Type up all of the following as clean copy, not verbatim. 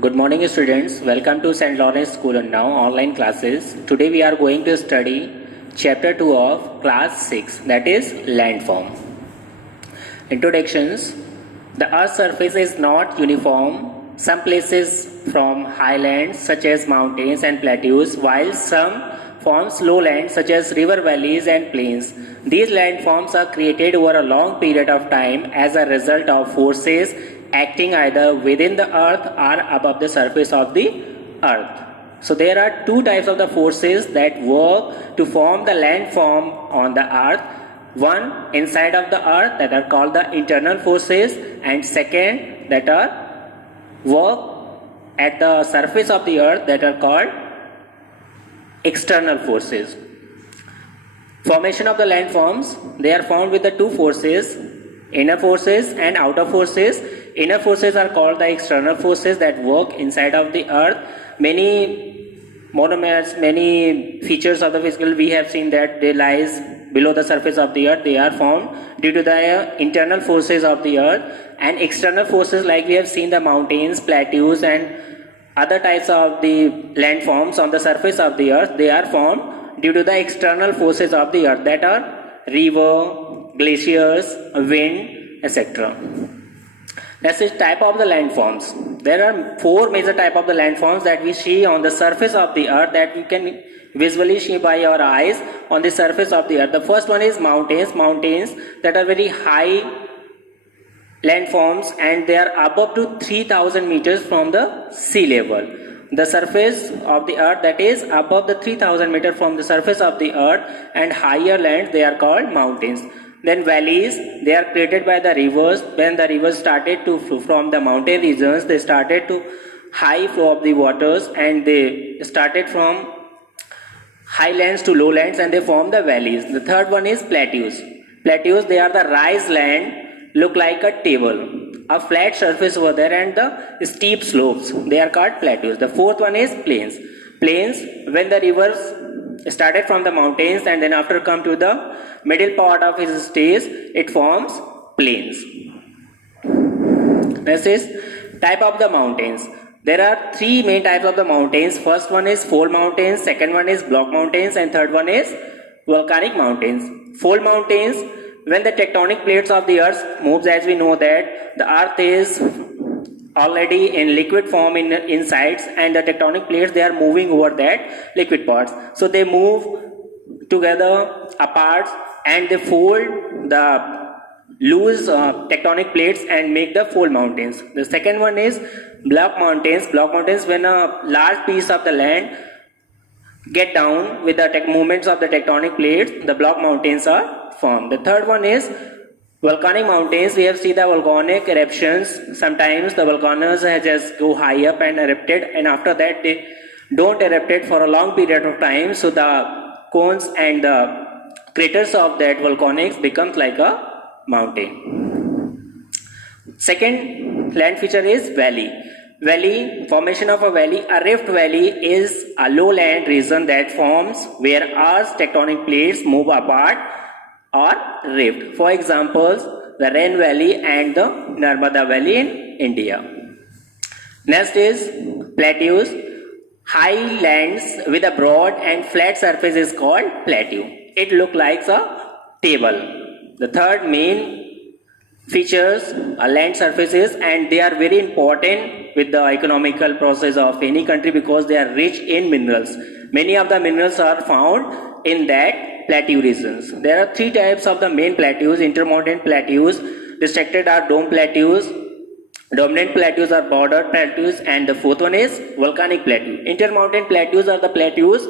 Good morning, students. Welcome to St. Lawrence School and now online classes. Today we are going to study chapter 2 of class 6, that is landform. Introductions. The earth's surface is not uniform. Some places from highlands such as mountains and plateaus, while some forms lowlands such as river valleys and plains. These landforms are created over a long period of time as a result of forces acting either within the earth or above the surface of the earth. So there are two types of the forces that work to form the landform on the earth. One inside of the earth, that are called the internal forces, and second that are work at the surface of the earth, that are called external forces. Formation of the landforms, they are formed with the two forces, inner forces and outer forces. Inner forces are called the external forces that work inside of the earth. Many monomers, many features of the physical, we have seen that they lies below the surface of the earth. They are formed due to the internal forces of the earth, and external forces, like we have seen the mountains, plateaus and other types of the landforms on the surface of the earth, they are formed due to the external forces of the earth, that are river, glaciers, wind, etc. That's the type of the landforms. There are four major type of the landforms that we see on the surface of the earth, that you can visually see by your eyes on the surface of the earth. The first one is mountains. Mountains that are very high landforms and they are above to 3000 meters from the sea level. The surface of the earth that is above the 3000 meters from the surface of the earth, and higher lands, they are called mountains. Then valleys, they are created by the rivers. When the rivers started to flow from the mountain regions, they started to high flow of the waters and they started from highlands to lowlands and they form the valleys. The third one is plateaus. Plateaus, they are the rise land, look like a table, a flat surface over there and the steep slopes, they are called plateaus. The fourth one is plains. Plains, when the rivers started from the mountains and then after come to the middle part of its stage, it forms plains. Next is type of the mountains. There are three main types of the mountains. First one is fold mountains, second one is block mountains, and third one is volcanic mountains. Fold mountains, when the tectonic plates of the earth moves, as we know that the earth is already in liquid form in sides, and the tectonic plates, they are moving over that liquid parts. So they move together apart and they fold the loose tectonic plates and make the fold mountains. The second one is block mountains. Block mountains, when a large piece of the land get down with the movements of the tectonic plates, the block mountains are formed. The third one is volcanic mountains. We have seen the volcanic eruptions. Sometimes the volcanoes just go high up and erupted, and after that they don't erupt for a long period of time. So the cones and the craters of that volcanics becomes like a mountain. Second land feature is valley. Valley, formation of a valley. A rift valley is a lowland region that forms where Earth's tectonic plates move apart or rift. For examples, the Rain Valley and the Narmada Valley in India. Next is plateaus. High lands with a broad and flat surface is called plateau. It looks like a table. The third main features are land surfaces, and they are very important with the economical process of any country because they are rich in minerals. Many of the minerals are found in that plateau regions. There are three types of the main plateaus: intermountain plateaus, restricted are dome plateaus, dominant plateaus are border plateaus, and the fourth one is volcanic plateau. Intermountain plateaus are the plateaus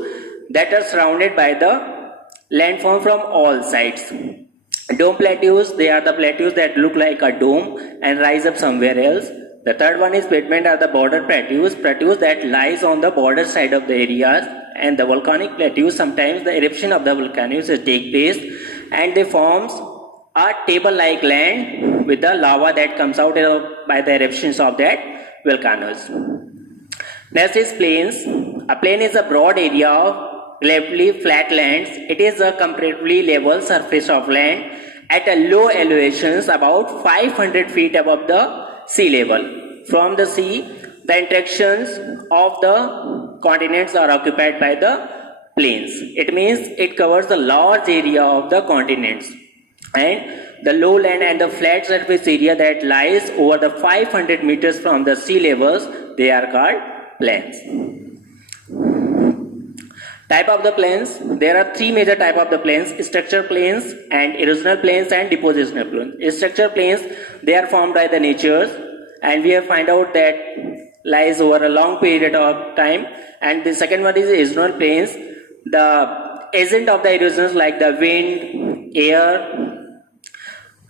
that are surrounded by the landform from all sides. Dome plateaus, they are the plateaus that look like a dome and rise up somewhere else. The third one is pediment are the border plateaus, plateaus that lies on the border side of the areas. And the volcanic plateaus, sometimes the eruption of the volcanoes take place and they forms a table-like land with the lava that comes out by the eruptions of that volcanoes. Next is plains. A plain is a broad area of relatively flat lands. It is a comparatively level surface of land at a low elevations about 500 feet above the sea level. From the sea, the interactions of the continents are occupied by the plains. It means it covers the large area of the continents, and the lowland and the flat surface area that lies over the 500 meters from the sea levels, they are called plains. Type of the plains, there are three major type of the plains: structural plains and erosional plains and depositional plains. Structural plains, they are formed by the natures, and we have find out that lies over a long period of time. And the second one is erosional plains. The agent of the erosions like the wind, air,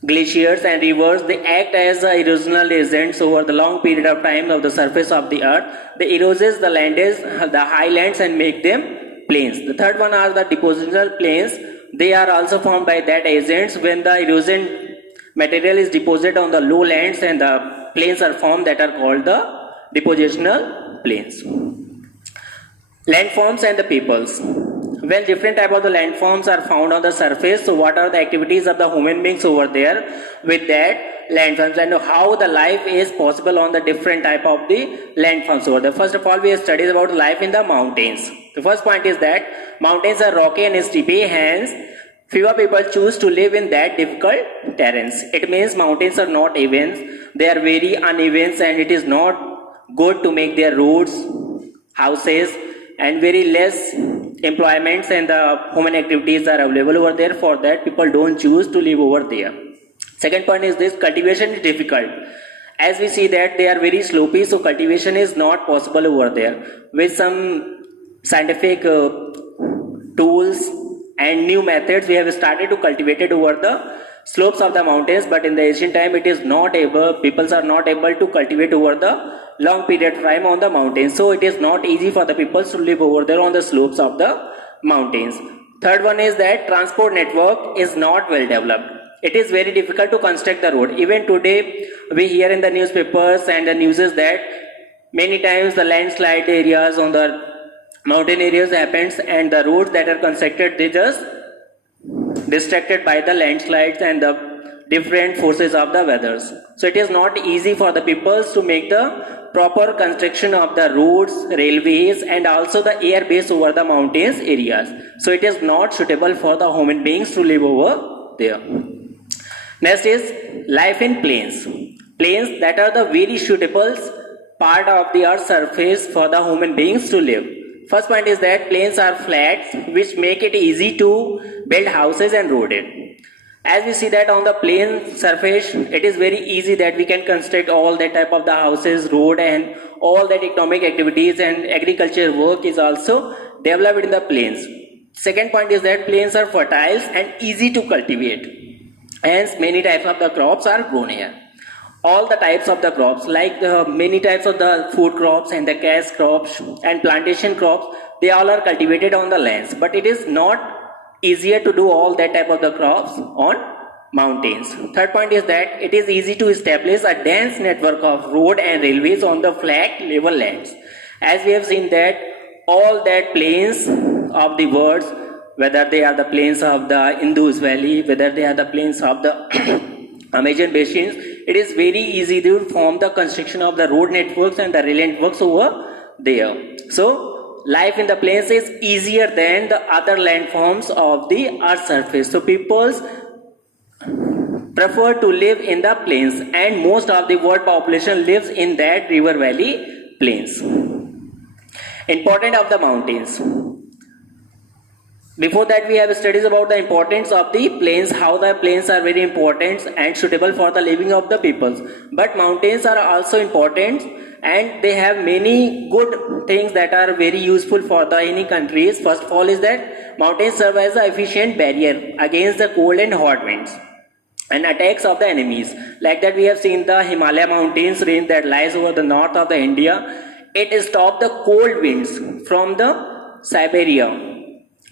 glaciers and rivers, they act as erosional agents over the long period of time of the surface of the earth. They erode the lands, the highlands, and make them plains. The third one are the depositional plains. They are also formed by that agents when the erosion material is deposited on the lowlands, and the plains are formed that are called the depositional plains. Landforms and the peoples. Well, different type of the landforms are found on the surface. So what are the activities of the human beings over there with that landforms, and how the life is possible on the different type of the landforms over there. First of all, we have studied about life in the mountains. The first point is that mountains are rocky and steepy, hence fewer people choose to live in that difficult terrains. It means mountains are not even, they are very uneven, and it is not good to make their roads, houses, and very less employments and the human activities are available over there. For that, people don't choose to live over there. Second point is this: cultivation is difficult. As we see that they are very slopey, so cultivation is not possible over there. With some scientific tools and new methods, we have started to cultivate it over the slopes of the mountains, but in the ancient time it is not able, peoples are not able to cultivate over the long period of time on the mountains. So it is not easy for the peoples to live over there on the slopes of the mountains. Third one is that transport network is not well developed. It is very difficult to construct the road. Even today we hear in the newspapers and the news is that many times the landslide areas on the mountain areas happens, and the roads that are constructed, they just distracted by the landslides and the different forces of the weathers. So it is not easy for the peoples to make the proper construction of the roads, railways, and also the air base over the mountains areas. So it is not suitable for the human beings to live over there. Next is life in plains. Plains that are the very suitable part of the earth's surface for the human beings to live. First point is that plains are flat, which make it easy to build houses and road it. As we see that on the plain surface, it is very easy that we can construct all that type of the houses, road, and all that economic activities and agriculture work is also developed in the plains. Second point is that plains are fertile and easy to cultivate. Hence, many types of the crops are grown here. All the types of the crops, like the many types of the food crops and the cash crops and plantation crops, they all are cultivated on the lands. But it is not easier to do all that type of the crops on mountains. Third point is that it is easy to establish a dense network of road and railways on the flat level lands. As we have seen that all that plains of the world, whether they are the plains of the Indus Valley, whether they are the plains of the Amazon basins, it is very easy to form the construction of the road networks and the rail networks over there. So life in the plains is easier than the other landforms of the earth's surface. So people prefer to live in the plains, and most of the world population lives in that river valley plains. Importance of the mountains. Before that, we have studies about the importance of the plains, how the plains are very important and suitable for the living of the peoples. But mountains are also important, and they have many good things that are very useful for the any countries. First of all is that mountains serve as an efficient barrier against the cold and hot winds and attacks of the enemies. Like that, we have seen the Himalaya mountains range that lies over the north of the India. It stops the cold winds from the Siberia.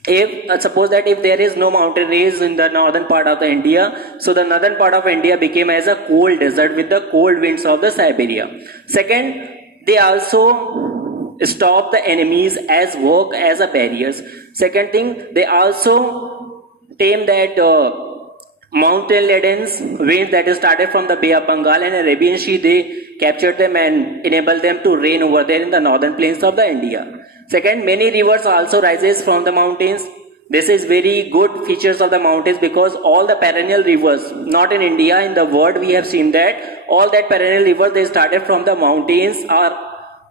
If suppose that if there is no mountain range in the northern part of the India, so the northern part of India became as a cold desert with the cold winds of the Siberia. Second, they also stop the enemies as work as a barriers. Second thing, they also tame that mountain laden winds that is started from the Bay of Bengal and Arabian Sea. They captured them and enabled them to reign over there in the northern plains of the India. Second, many rivers also rises from the mountains. This is very good features of the mountains because all the perennial rivers, not in India, in the world we have seen that all that perennial rivers they started from the mountains or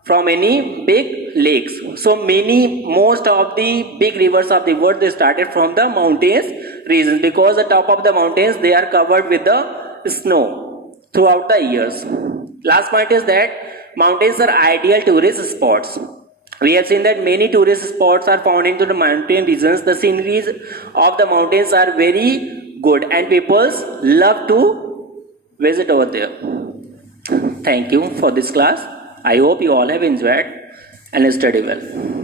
from any big lakes. So most of the big rivers of the world they started from the mountains regions because the top of the mountains they are covered with the snow throughout the years. Last point is that mountains are ideal tourist spots. We have seen that many tourist spots are found into the mountain regions. The sceneries of the mountains are very good and people love to visit over there. Thank you for this class. I hope you all have enjoyed and studied well.